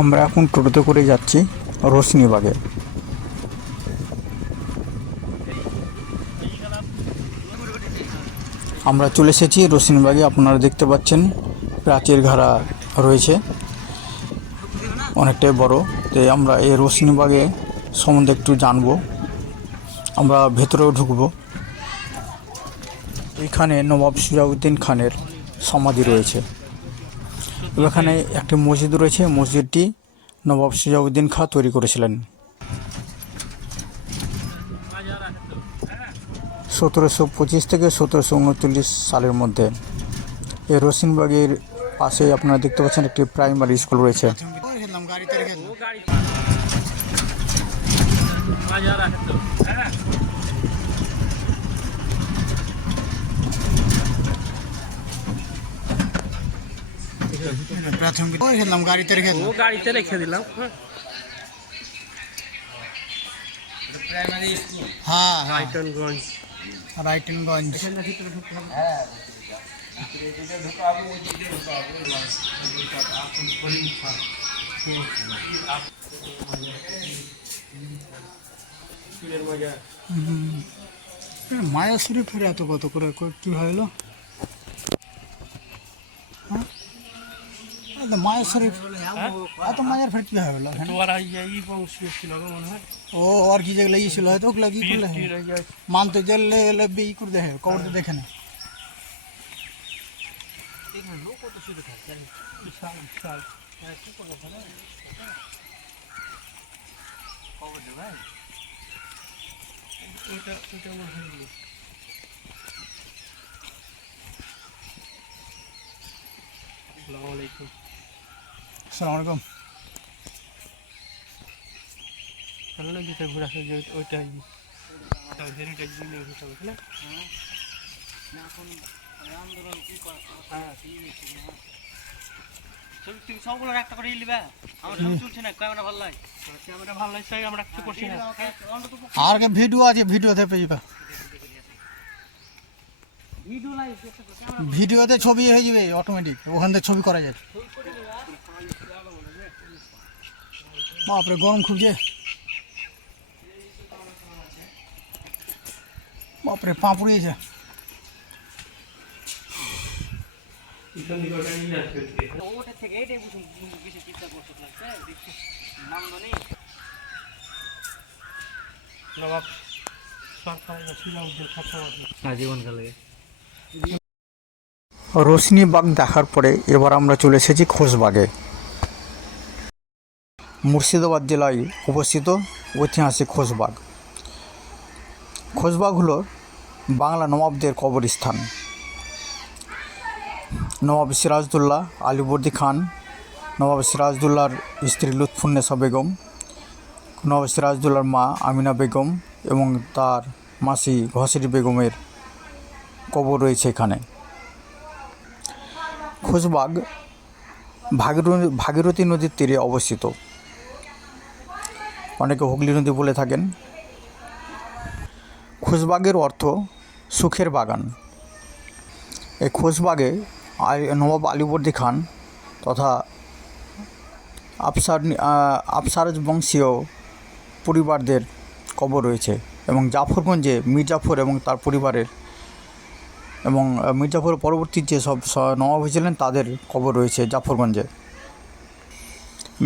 আমরা এখন টোটোতে করে যাচ্ছি রোশনীবাগে। আমরা চলে এসেছি রোশনীবাগে। আপনারা দেখতে পাচ্ছেন প্রাচীর ঘাড়া রয়েছে, অনেকটাই বড়। তো আমরা এই রোশনীবাগে সম্বন্ধে একটু জানবো, আমরা ভেতরেও ঢুকবো। এখানে নবাব সিরাজউদ্দিন খানের সমাধি রয়েছে। এখানে একটি মসজিদ রয়েছে, মসজিদটি নবাব সিরাজউদ্দিন খাঁ তৈরি করেছিলেন 1725 থেকে 1739 সালের মধ্যে। এই রোশনীবাগের পাশে আপনারা দেখতে পাচ্ছেন একটি প্রাইমারি স্কুল রয়েছে। প্রাথমিক গাড়িতে রেখে দিলাম। হ্যাঁ, রাইটনগঞ্জ। মায়া শরীফের এত কত করে কীভাবে এলো? মায়া শরীফ এত মায়ার ফের কীভাবে এলো? ও আর কি যেগুলো ই ছিল হয়তো ওগুলো কি করলে মানতে গেলে ই করে দেখে কবরতে দেখে না। আসসালামু আলাইকুম। সবগুলো একটা করে লিবা, আমার সব চলছে না, ক্যামেরা ভালো লাগে, ক্যামেরা ভালো লাগছে, আমরা কিছু করছি না। আর কে ভিডিও আছে, ভিডিওতে পেয়ে যাবে, ভিডিওতে ছবি হয়ে যাবে অটোমেটিক, ওখান থেকে ছবি করা যায়। বাপরে গরম খুব যে, বাপরে পা পুড়িয়েছে। রোশনীবাগ দেখার পরে এবার আমরা চলে এসেছি খোশবাগে। মুর্শিদাবাদ জেলায় অবস্থিত ঐতিহাসিক খোশবাগ। খোশবাগ হলো বাংলা নবাবদের কবরস্থান। নবাব সিরাজউদ্দৌলা আলীবর্দী খান, নবাব সিরাজউদ্দৌলার স্ত্রী লুৎফুন্নেসা বেগম, নবাব সিরাজউদ্দৌলার মা আমিনা বেগম এবং তার মাসি ঘসেরি বেগমের কবর রয়েছে এখানে। খোশবাগ ভাগীরথী নদীর তীরে অবস্থিত, অনেকে হুগলি নদী বলে থাকেন। খোশবাগের অর্থ সুখের বাগান। এই খোশবাগে নবাব আলীবর্দী খান তথা আফসার বংশীয় পরিবারদের কবর রয়েছে এবং জাফরগঞ্জে মির্জাফর এবং তার পরিবারের এবং মির্জাফরের পরবর্তী যেসব নবাব হয়েছিলেন তাদের কবর রয়েছে জাফরগঞ্জে।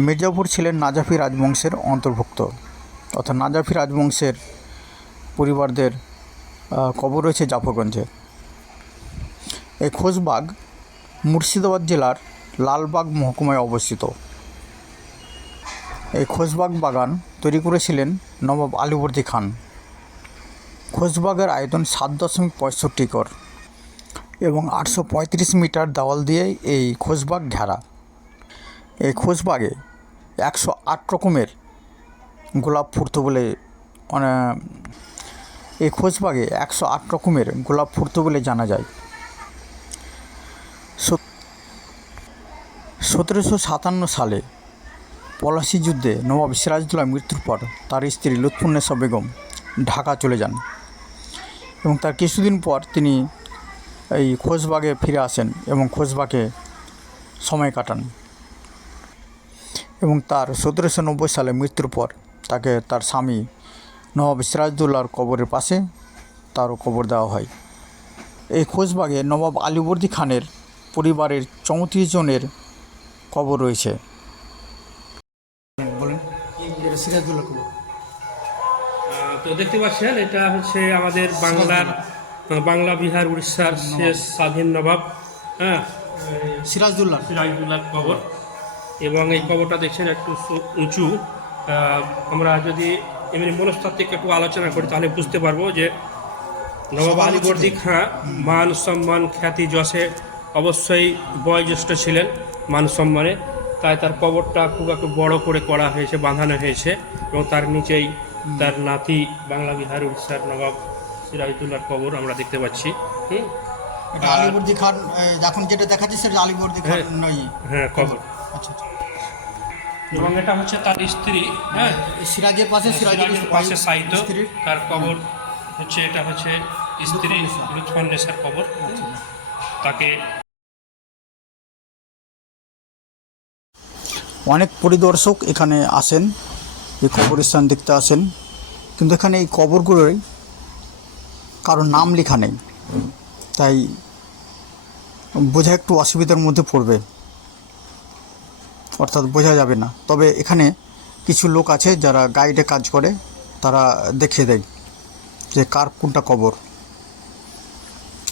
মির্জাফর ছিলেন নাজাফি রাজবংশের অন্তর্ভুক্ত, অর্থাৎ নাজাফি রাজবংশের পরিবারদের কবর রয়েছে জাফরগঞ্জে। এই খোশবাগ মুর্শিদাবাদ জেলার লালবাগ মহকুমায় অবস্থিত। এই খোশবাগ বাগান তৈরি করেছিলেন নবাব আলীবর্দী খান। খোশবাগের আয়তন 7.65 একর এবং 835 মিটার দেওয়াল দিয়ে এই খোশবাগ ঘেরা। এই খোশবাগে 108 রকমের গোলাপ ফুটতো বলে এই খোশবাগে 108 রকমের গোলাপ ফুটতো বলে জানা যায়। 1757 সালে পলাশী যুদ্ধে নবাব সিরাজউদ্দৌলার মৃত্যুর পর তার স্ত্রী লুৎফুন্নেসা বেগম ঢাকা চলে যান এবং তার কিছুদিন পর তিনি এই খোশবাগে ফিরে আসেন এবং খোশবাগে সময় কাটান। এবং তার 1790 সালে মৃত্যুর পর তাকে তার স্বামী নবাব সিরাজউদ্দৌলার কবরের পাশে তারও কবর দেওয়া হয়। এই খোশবাগে নবাব আলীবর্দী খানের পরিবারের 34 জনের কবর রয়েছে। বলেন সিরাজউদ্দৌলা কবর। তো দেখতে পাচ্ছেন এটা হচ্ছে আমাদের বাংলা বিহার উড়িষ্যার শেষ স্বাধীন নবাব, হ্যাঁ, সিরাজউদ্দৌলার কবর। এবং এই কবরটা দেখছেন একটু উঁচু। আমরা যদি এমনি মনস্তাত্ত্বিক একটু আলোচনা করি তাহলে বুঝতে পারবো যে নবাব আলীবর্দী খাঁ মান সম্মান খ্যাতি যশে অবশ্যই বয়োজ্যেষ্ঠ ছিলেন মান সম্মানে, তাই তার কবরটা খুব একটু বড় করে করা হয়েছে, বাঁধানো হয়েছে। এবং তার নিচেই তার নাতি বাংলা বিহার উড়িষ্যার নবাব সিরাজউদ্দৌলার কবর আমরা দেখতে পাচ্ছি। এটা আলীবর্দী খান, এখন যেটা দেখাচ্ছে সেটা আলীবর্দী খান নয়। হ্যাঁ, কবর। আচ্ছা। এবং এটা হচ্ছে তার স্ত্রী, হ্যাঁ, সিরাজের পাশে সিরাজের পাশে সাহিত্য তার কবর হচ্ছে, এটা হচ্ছে স্ত্রী লুৎফুন্নেসার কবর। তাকে অনেক পরিদর্শক এখানে আসেন, এই কবরস্থান দেখতে আসেন, কিন্তু এখানে এই কবরগুলোর কারোর নাম লেখা নেই, তাই বোঝা একটু অসুবিধার মধ্যে পড়বে, অর্থাৎ বোঝা যাবে না। তবে এখানে কিছু লোক আছে যারা গাইডে কাজ করে, তারা দেখিয়ে দেয় যে কার কোনটা কবর।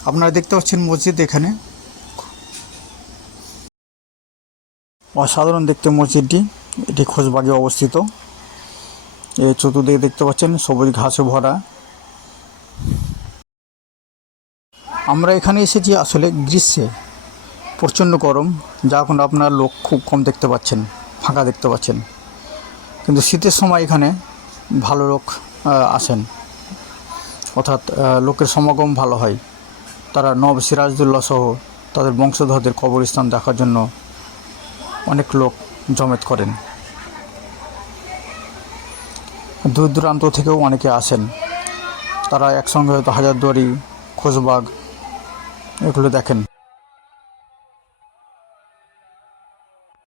আপনারা দেখতে পাচ্ছেন মসজিদ, এখানে অসাধারণ দেখতে মসজিদটি। এটি খোশবাগে অবস্থিত। এই চতুর্দিকে দেখতে পাচ্ছেন সবুজ ঘাসে ভরা। আমরা এখানে এসেছি আসলে গ্রীষ্মে, প্রচণ্ড গরম, যা এখন আপনার লোক খুব কম দেখতে পাচ্ছেন, ফাঁকা দেখতে পাচ্ছেন। কিন্তু শীতের সময় এখানে ভালো লোক আসেন, অর্থাৎ লোকের সমাগম ভালো হয়। তারা নবাব সিরাজউদ্দৌলা সহ তাদের বংশধরদের কবরস্থান দেখার জন্য অনেক লোক জমায়েত করেন। দূর দূরান্ত থেকেও অনেকে আসেন, তারা একসঙ্গে হয়তো হাজারদুয়ারি, খোশবাগ এগুলো দেখেন।